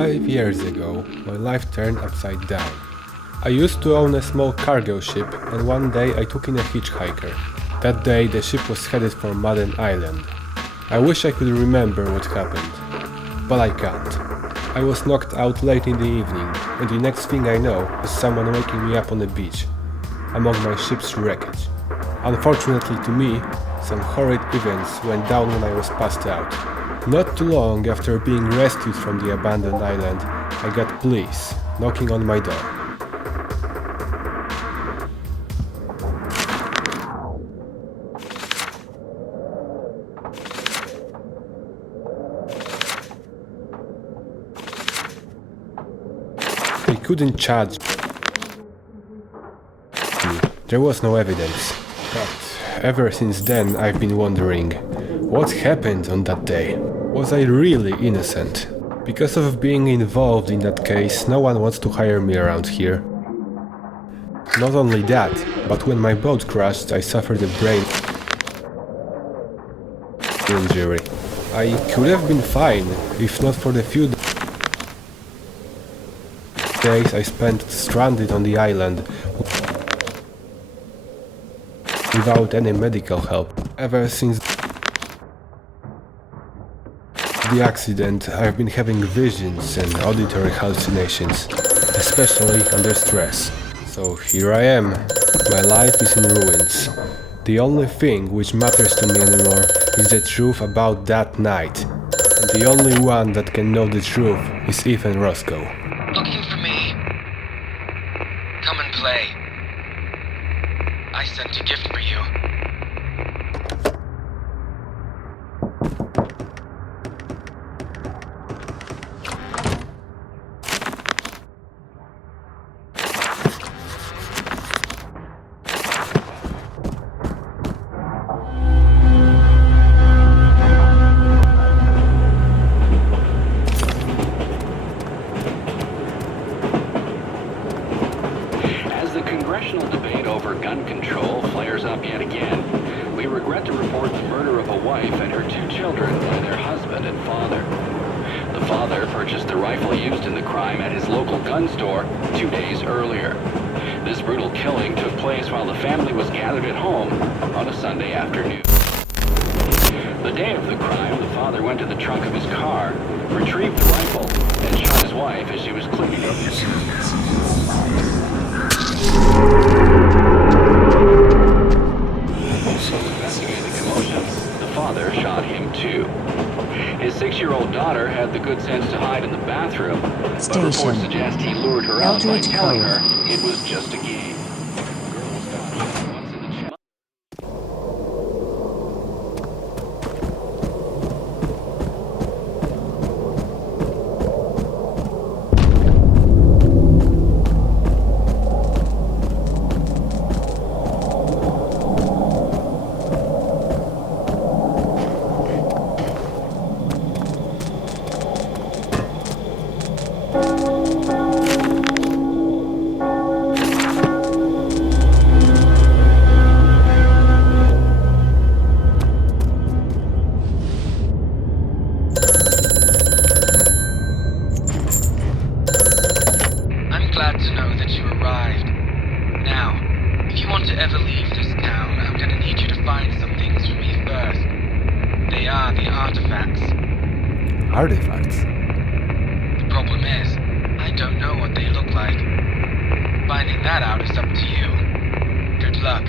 5 years ago, my life turned upside down. I used to own a small cargo ship, and one day I took in a hitchhiker. That day the ship was headed for Madden Island. I wish I could remember what happened, but I can't. I was knocked out late in the evening, and the next thing I know is someone waking me up on the beach, among my ship's wreckage. Unfortunately to me, some horrid events went down when I was passed out. Not too long after being rescued from the abandoned island, I got police knocking on my door. They couldn't charge me. There was no evidence. But ever since then I've been wondering, what happened on that day? Was I really innocent? Because of being involved in that case, no one wants to hire me around here. Not only that, but when my boat crashed, I suffered a brain injury. I could have been fine, if not for the few days I spent stranded on the island without any medical help. Ever since the accident, I've been having visions and auditory hallucinations, especially under stress. So here I am. My life is in ruins. The only thing which matters to me anymore is the truth about that night. And the only one that can know the truth is Ethan Roscoe. Looking for me? Come and play. I sent a gift for you. The congressional debate over gun control flares up yet again. We regret to report the murder of a wife and her 2 children by their husband and father. The father purchased the rifle used in the crime at his local gun store 2 days earlier. This brutal killing took place while the family was gathered at home on a Sunday afternoon. The day of the crime, the father went to the trunk of his car, retrieved the rifle, and shot his wife as she was cleaning up the investigating the commotion, the father shot him too. His 6-year-old daughter had the good sense to hide in the bathroom, but reports suggest he lured her out by telling her it was just a game. Glad to know that you arrived. Now, if you want to ever leave this town, I'm gonna need you to find some things for me first. They are the artifacts. Artifacts? The problem is, I don't know what they look like. Finding that out is up to you. Good luck.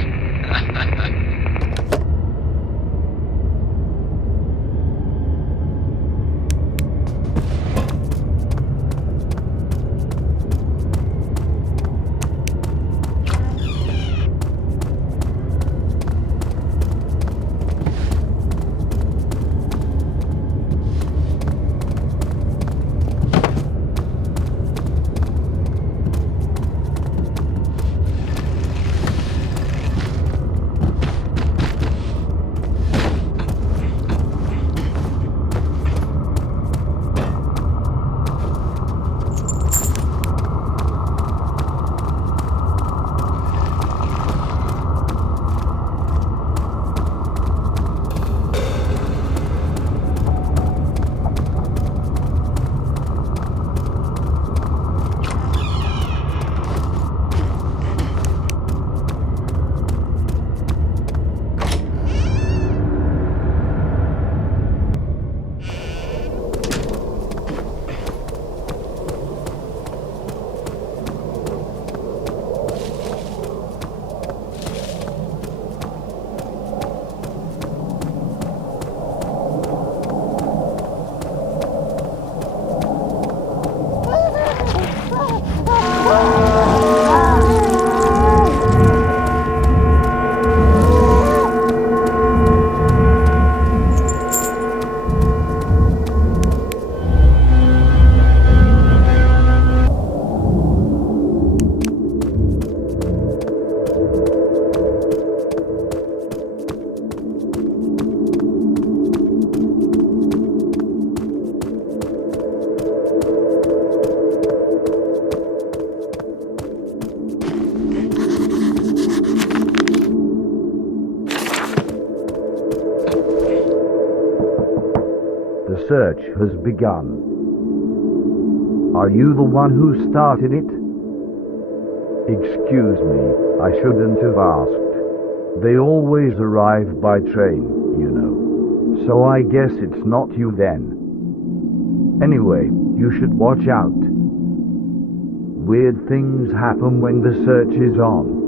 The search has begun. Are you the one who started it? Excuse me, I shouldn't have asked. They always arrive by train, you know. So I guess it's not you then. Anyway, you should watch out. Weird things happen when the search is on.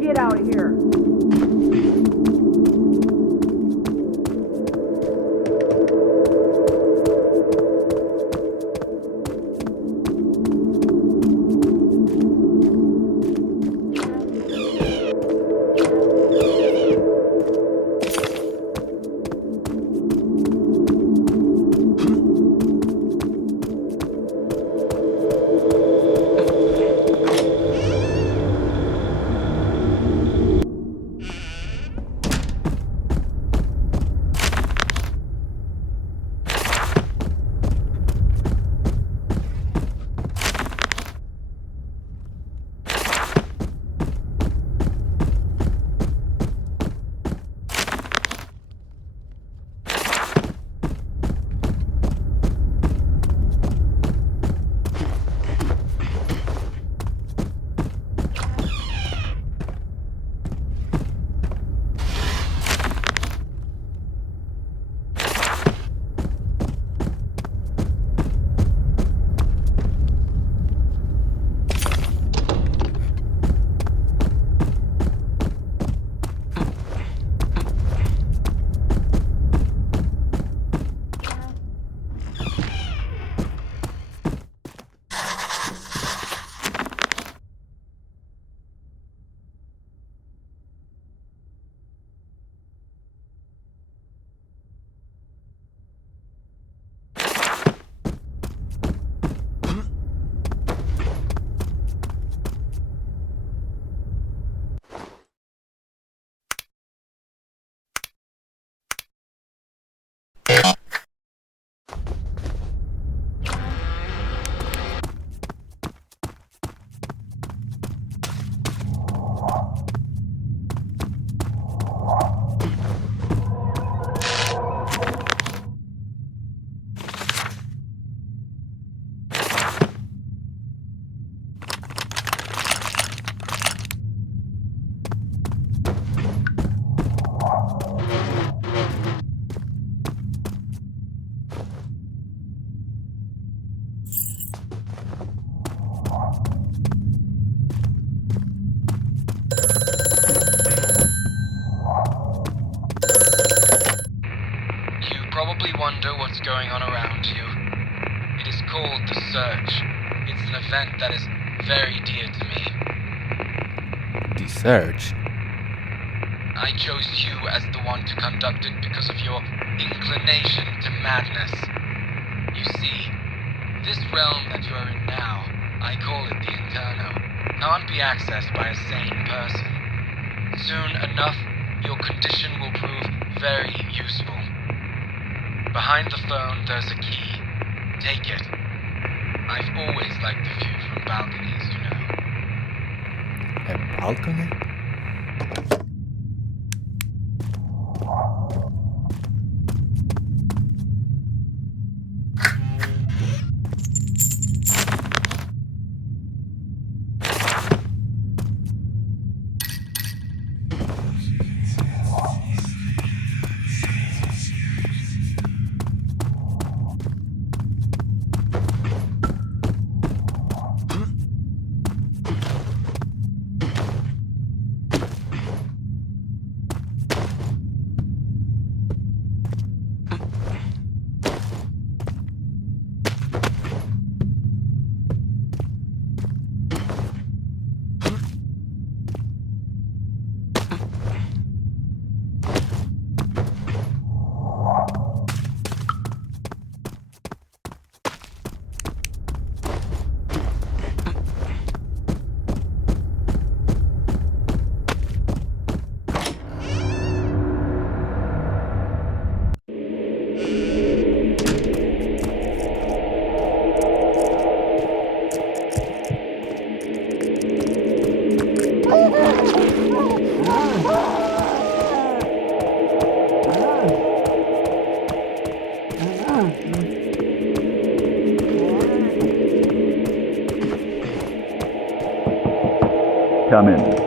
Get out of here. Probably wonder what's going on around you. It is called the Search. It's an event that is very dear to me. The search? I chose you as the one to conduct it because of your inclination to madness. You see, this realm that you are in now, I call it the Inferno, can't be accessed by a sane person. Soon enough, your condition will prove very useful. Behind the phone, there's a key. Take it. I've always liked the view from balconies, you know. A balcony? come in.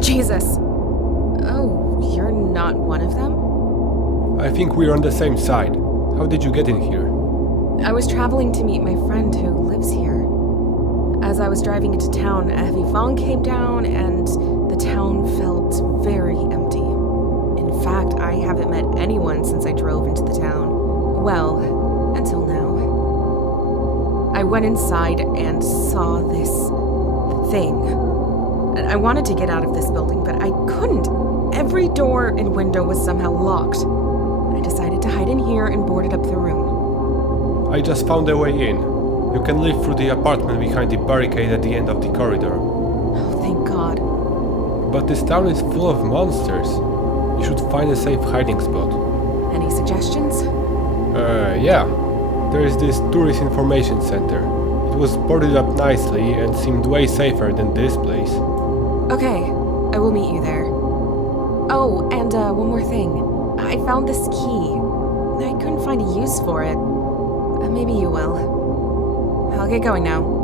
Jesus. Oh, you're not one of them? I think we're on the same side. How did you get in here? I was traveling to meet my friend who lives here. As I was driving into town, a heavy fog came down and the town felt very empty. In fact, I haven't met anyone since I drove into the town. Well, until now. I went inside and saw this thing. I wanted to get out of this building, but I couldn't. Every door and window was somehow locked. I decided to hide in here and boarded up the room. I just found a way in. You can leave through the apartment behind the barricade at the end of the corridor. Oh, thank God. But this town is full of monsters. You should find a safe hiding spot. Any suggestions? Yeah. There is this tourist information center. It was boarded up nicely and seemed way safer than this place. Okay, I will meet you there. Oh, and one more thing. I found this key. I couldn't find a use for it. Maybe you will. I'll get going now.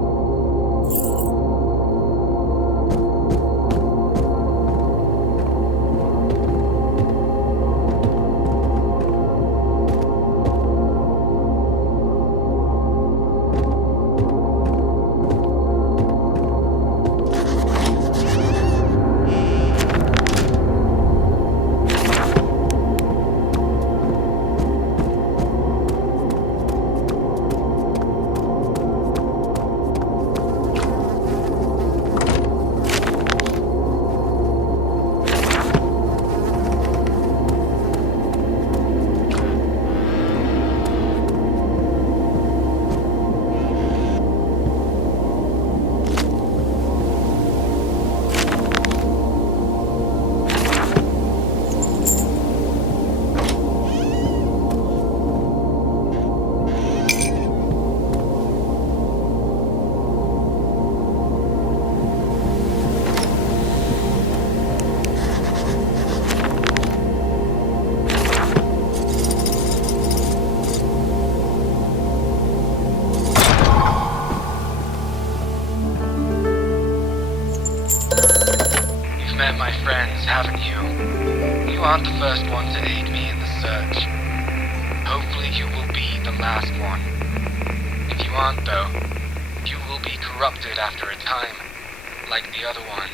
Met my friends, haven't you? You aren't the first one to aid me in the search. Hopefully you will be the last one. If you aren't, though, you will be corrupted after a time, like the other ones.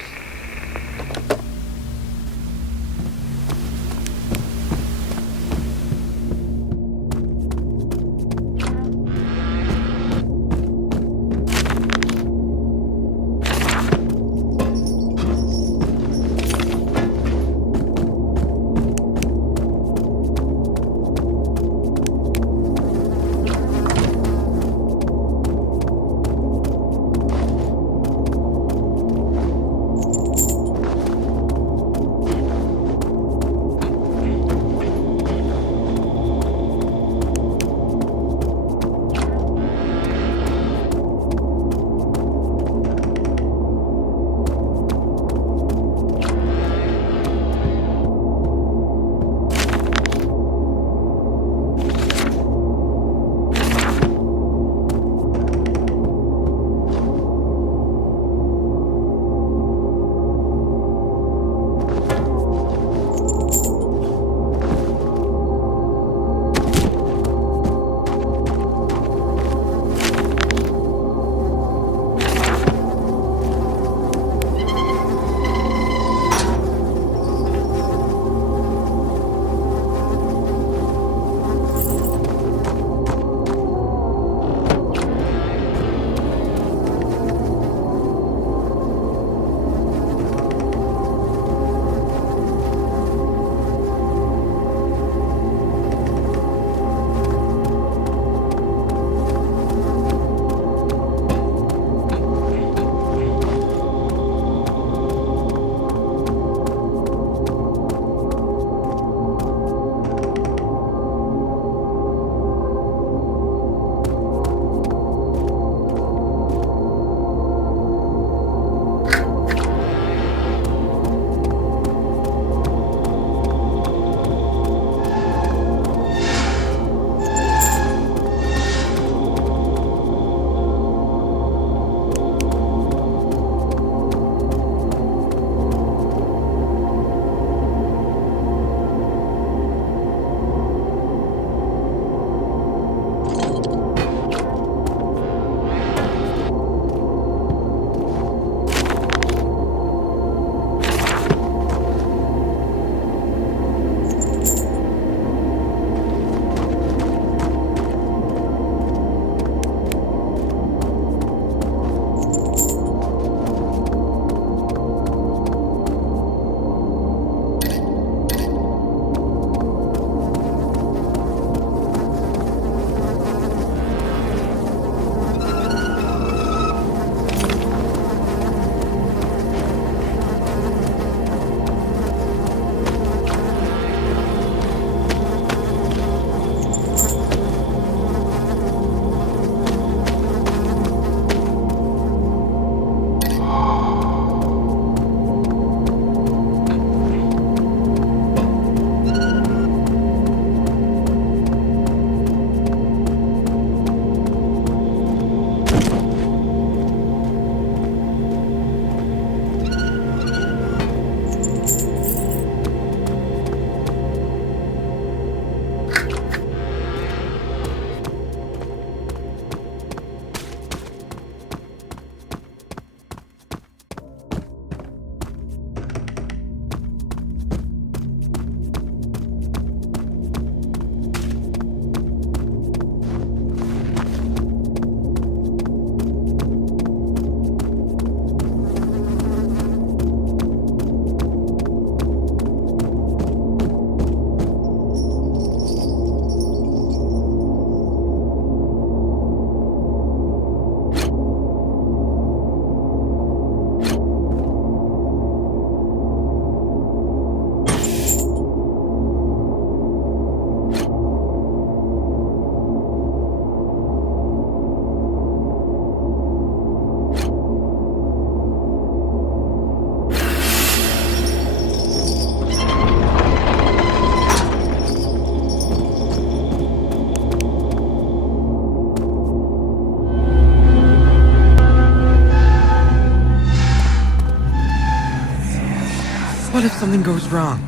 What if something goes wrong?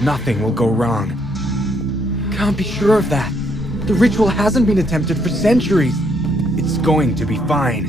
Nothing will go wrong. Can't be sure of that. The ritual hasn't been attempted for centuries. It's going to be fine.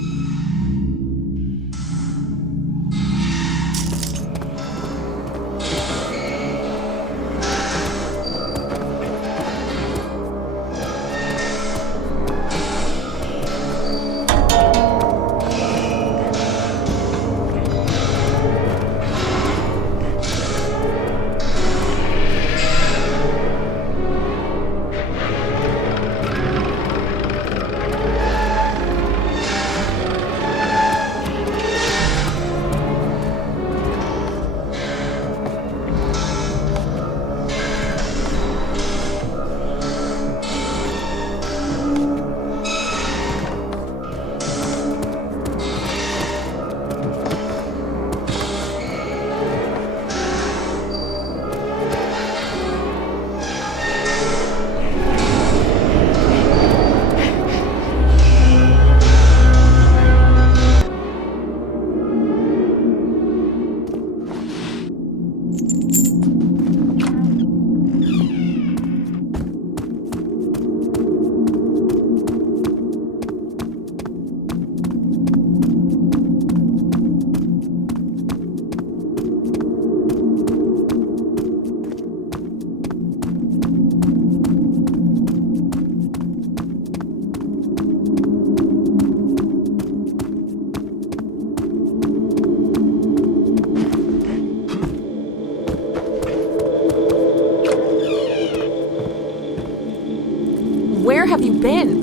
Where have you been?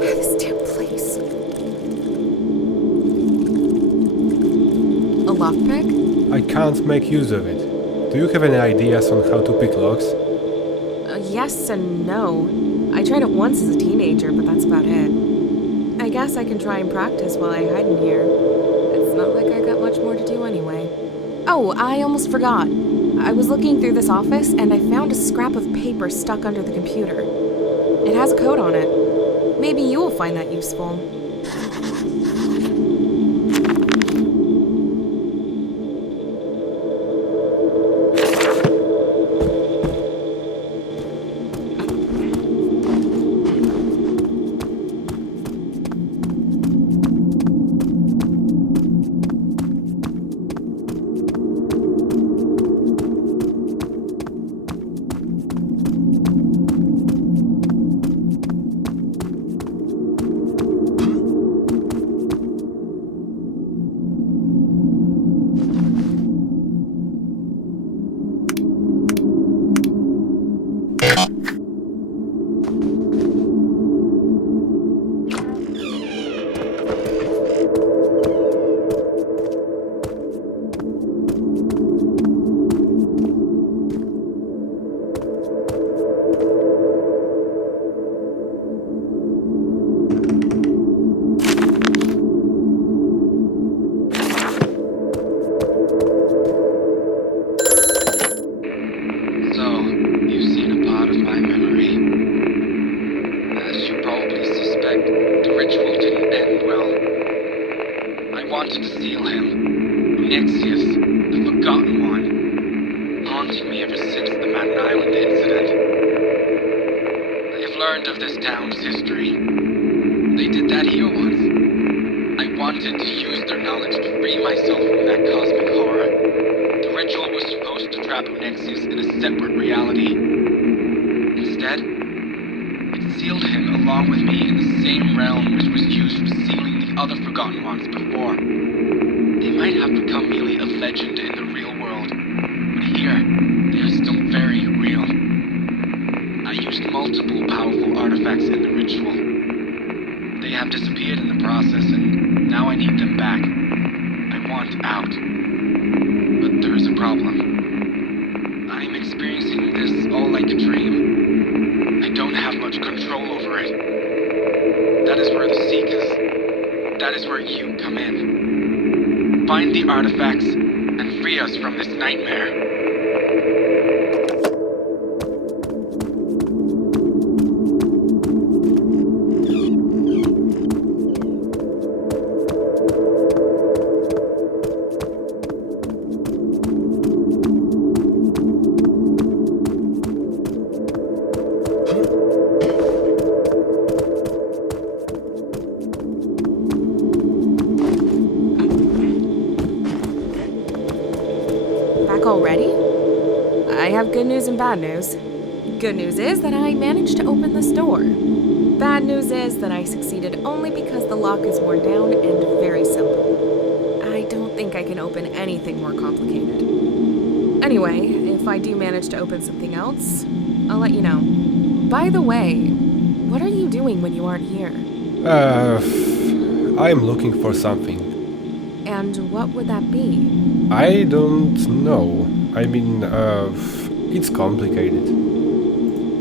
This damn place. A lockpick? I can't make use of it. Do you have any ideas on how to pick locks? Yes and no. I tried it once as a teenager, but that's about it. I guess I can try and practice while I hide in here. It's not like I got much more to do anyway. Oh, I almost forgot. I was looking through this office and I found a scrap of paper stuck under the computer. It has a code on it. Maybe you will find that useful. wanted to steal him. Nexius, the Forgotten One, haunting me ever since the Madden Island incident. I have learned of this town's history. They did that here once. I wanted to use their knowledge to free myself from that cosmic horror. The ritual was supposed to trap Nexius in a separate reality. Instead, it sealed him along with me in the same realm which was used for sealing the other Forgotten Ones before. They might have become merely a legend in the real world, but here, they are still very real. I used multiple powerful artifacts in the ritual. They have disappeared in the process, and now I need them back. I want out. But there is a problem. I am experiencing this all like a dream. I don't have much control over it. That is where the Seek is. That is where you come in. Find the artifacts and free us from this nightmare. have good news and bad news. Good news is that I managed to open this door. Bad news is that I succeeded only because the lock is worn down and very simple. I don't think I can open anything more complicated. Anyway, if I do manage to open something else, I'll let you know. By the way, what are you doing when you aren't here? I'm looking for something. And what would that be? I don't know. I mean, it's complicated.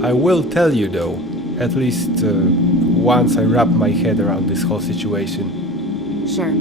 I will tell you though, at least once I wrap my head around this whole situation. Sure.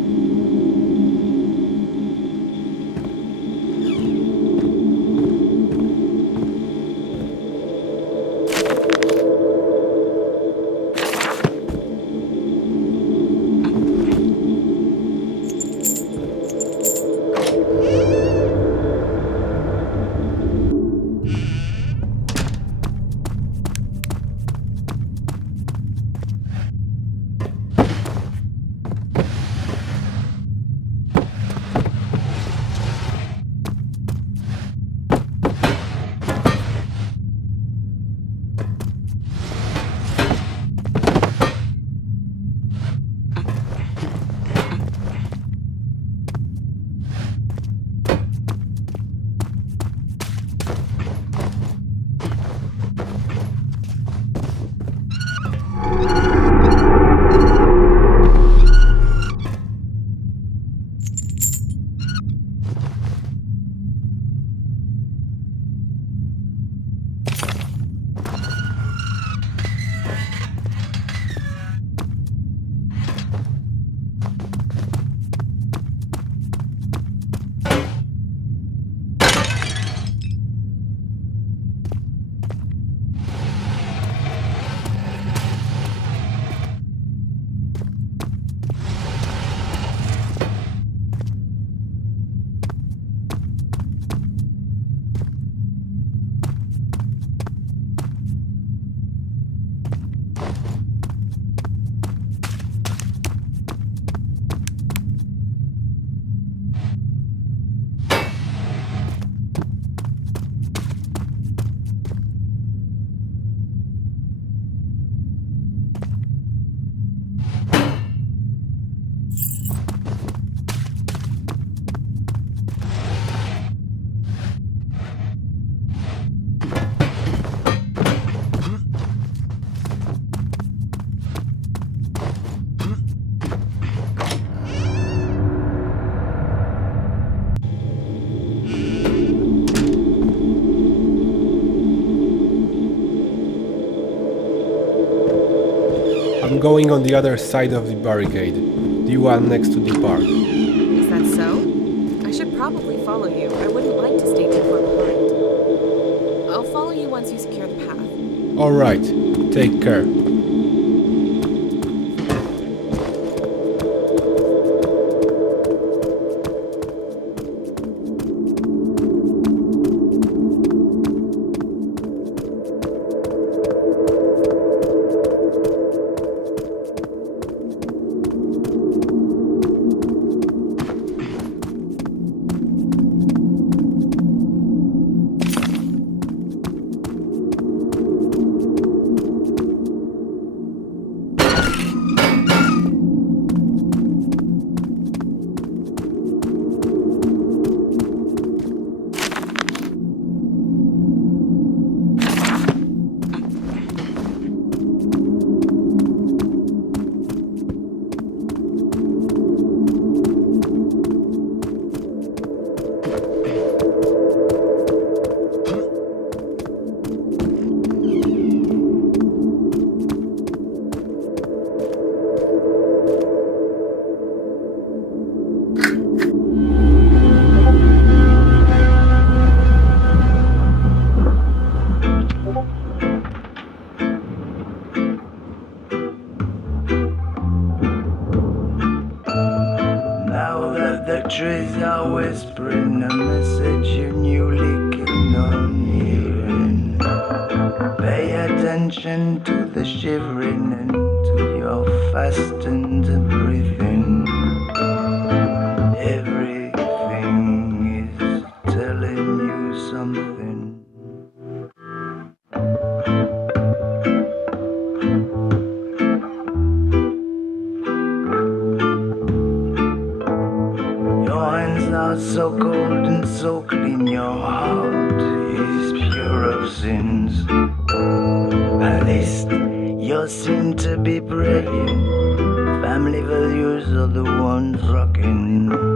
I'm going on the other side of the barricade, the one next to the park. Is that so? I should probably follow you. I wouldn't like to stay too far behind. I'll follow you once you secure the path. Alright, take care. trees are whispering a message you newly keen on hearing. Pay attention to the shivering and to your fastened breathing. Everything is telling you something. so cold and so clean, your heart is pure of sins. At least you seem to be praying. Family values are the ones rocking.